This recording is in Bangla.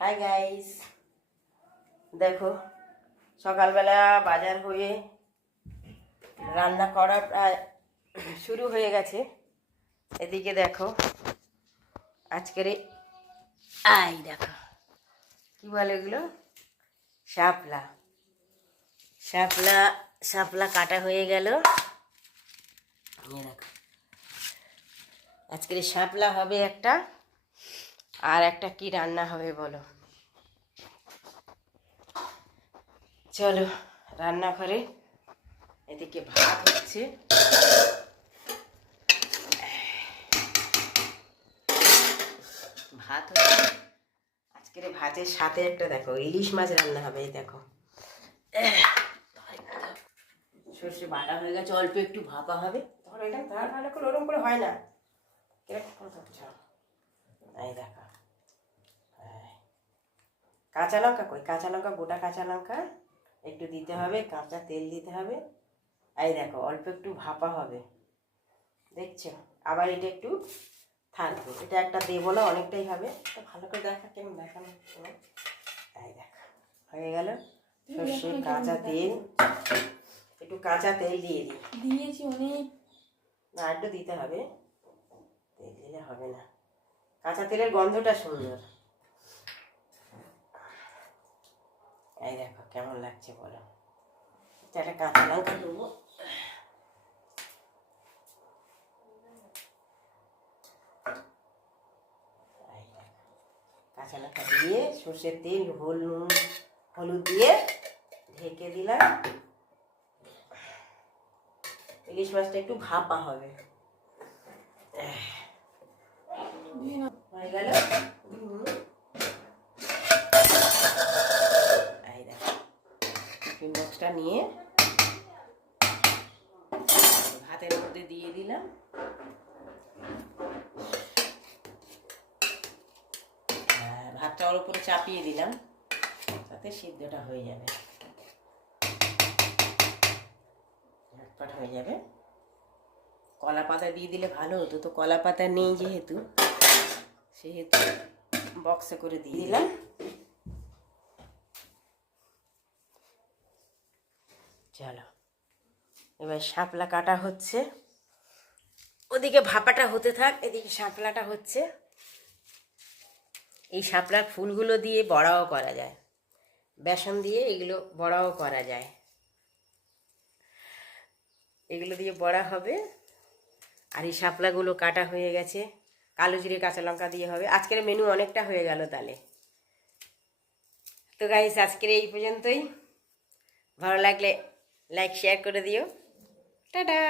হাই গাইস, দেখো সকালবেলা বাজার হয়ে রান্না করা প্রায় শুরু হয়ে গেছে। এদিকে দেখো আজকের দেখো কি বলে এগুলো, শাপলা শাপলা শাপলা কাটা হয়ে গেল। দেখো আজকের শাপলা হবে একটা, আর একটা কি রান্না হবে বলো। চলো রান্নাঘরে, এদিকে ভাত হচ্ছে। ভাত হচ্ছে আজকের ভাতের সাথে একটা দেখো ইলিশ মাছ রান্না হবে। এই দেখো সর্ষে বাটা হয়ে গেছে, অল্প একটু ভাপা হবে। তখন এটা তার ভালো করে ওরম করে হয় না, কিরকম করছো। এই দেখো কাঁচা লঙ্কা কই, কাঁচা লঙ্কা গোটা কাঁচা লঙ্কা একটু দিতে হবে, কাঁচা তেল দিতে হবে। এই দেখো অল্প একটু ভাপা হবে, দেখছো। আবার এটা একটু থাকবে, এটা একটা দেবো না, অনেকটাই হবে। তো ভালো করে দেখা, কেমন দেখানো তোমার। এই দেখো হয়ে গেল। সর্ষে কাঁচা তেল, একটু কাঁচা তেল দিয়ে দিয়েছি অনেক, না একটু দিতে হবে, তেল দিলে হবে না, কাঁচা তেলের গন্ধটা সুন্দর। এই দেখো কেমন লাগছে বলো। একটা কাঁচা লঙ্কা দেবো, কাঁচা লঙ্কা দিয়ে সর্ষের তেল হলুদ দিয়ে ঢেকে দিলাম। ইলিশ মাছটা একটু ভাপা হবে। হয়ে গেল। টিফিন বক্সটা নিয়ে ভাতের মধ্যে দিয়ে দিলাম। ভাতটা ওর উপরে চাপিয়ে দিলাম, তাতে সিদ্ধটা হয়ে যাবে, ঝটপট হয়ে যাবে। কলা পাতা দিয়ে দিলে ভালো হতো, তো কলা পাতা নেই সেহেতু বক্সে করে দিয়ে দিলাম। চলো এবার শাপলা কাটা হচ্ছে, ওদিকে ভাপাটা হতে থাক, এদিকে শাপলাটা হচ্ছে। এই শাপলার ফুলগুলো দিয়ে বড়াও করা যায়, বেসন দিয়ে এগুলো বড়াও করা যায়। এগুলো দিয়ে বড়া হবে। আর এই শাপলাগুলো কাটা হয়ে গেছে, কালো জিরে কাঁচা লঙ্কা দিয়ে হবে। আজকের মেনু অনেকটা হয়ে গেল তাহলে। তো গাইস আজকের এই পর্যন্তই। ভালো লাগলে লাইক শেয়ার করে দিও। টাটা।